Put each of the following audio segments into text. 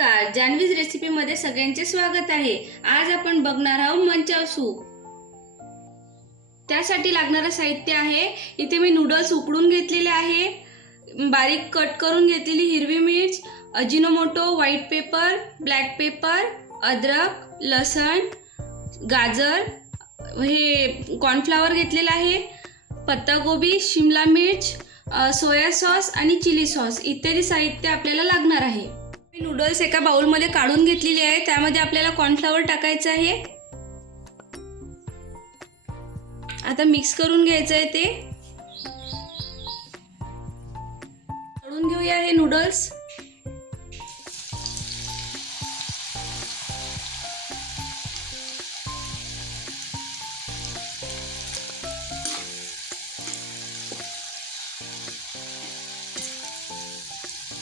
नमस्कार, जान्हवीज रेसिपीमध्ये सगळ्यांचे स्वागत आहे। आज आपण बघणार आहोत मंचाव सूप। त्यासाठी लागणारे साहित्य आहे, इथे मी नूडल्स उकडून घेतलेले आहे, बारीक कट करून घेतलेली हिरवी मिर्च, Ajinomoto, white paper, black paper, अद्रक, लसण, गाजर, हे कॉर्नफ्लॉवर घेतलेला आहे, पत्तागोबी, शिमला मिर्च, सोया सॉस आणि चिली सॉस इत्यादी साहित्य आपल्याला लागणार आहे। मी नूडल्स एका बाउलमध्ये काढून घेतलेली आहे, त्यामध्ये आपल्याला कॉर्नफ्लॉवर टाकायचं आहे। आता मिक्स करून घ्यायचं आहे, ते तळून घेऊया हे नूडल्स।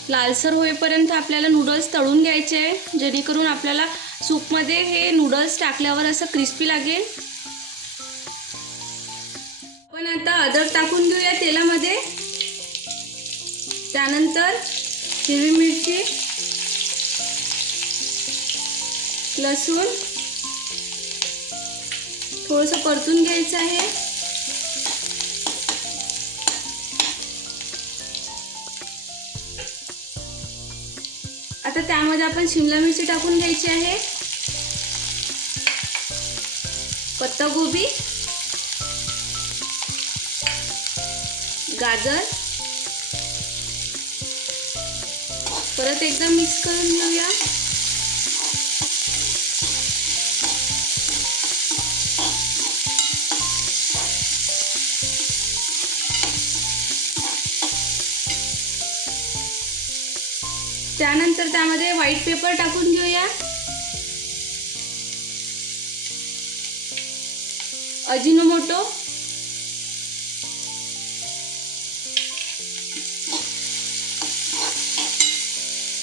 लालसर होईपर्यंत आपल्याला नूडल्स तळून घ्यायचे आहे, जेणेकरून आपल्याला सूपमध्ये हे नूडल्स टाकल्यावर असं क्रिस्पी लागेल। पण आता अद्रक टाकून घेऊया तेलामध्ये, त्यानंतर हिरवी मिरची, लसूण थोडंसं परतून घ्यायचं आहे। आता त्यामध्ये आपण शिमला मिरची टाकून घ्यायची आहे, पत्तागोबी, गाजर, परत एकदा मिक्स करून घेऊया। त्यानंतर त्यामध्ये व्हाईट पेपर टाकून घेऊया, अजिनोमोटो,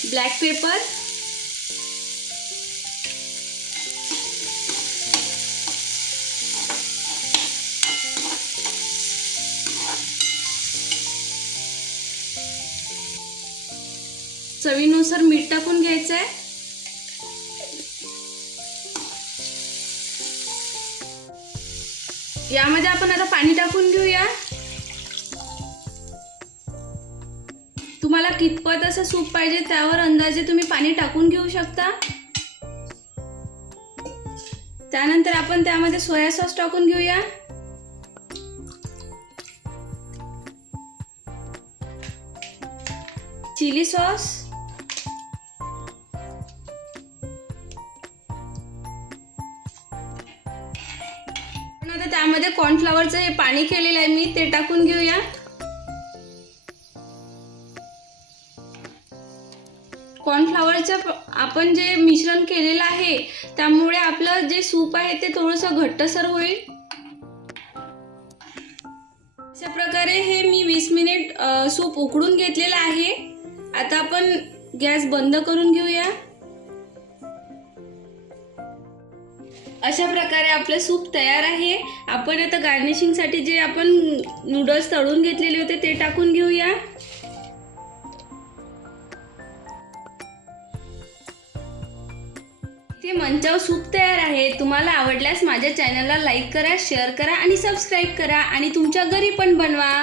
ब्लॅक पेपर, चवीनुसार मीठ टाकून घ्यायचं आहे। यामध्ये आपण आता पाणी टाकून घेऊया। तुम्हाला कितपत असं सूप पाहिजे त्यावर अंदाजे तुम्ही पाणी टाकून घेऊ शकता। त्यानंतर आपण त्यामध्ये सोया सॉस टाकून घेऊया, चिली सॉस, आता त्यामध्ये कॉर्नफ्लॉवरचं हे पाणी केलेलं आहे मी, ते टाकून घेऊया। कॉर्नफ्लॉवरचं आपण जे मिश्रण केलेलं आहे त्यामुळे आपलं जे सूप आहे ते थोडंसं घट्टसर होईल। अशा प्रकारे हे मी 20 मिनिट सूप उकडून घेतलेलं आहे। आता आपण गॅस बंद करून घेऊया। अशा प्रकारे आपले सूप तयार आहे। आपण आता गार्निशिंगसाठी जे आपण नूडल्स तळून घेतलेले होते ते टाकून घेऊया। इथे मंचाव सूप तयार आहे। तुम्हाला आवडल्यास माझ्या चॅनलला लाईक करा, शेअर करा आणि सबस्क्राईब करा आणि तुमच्या घरी पण बनवा।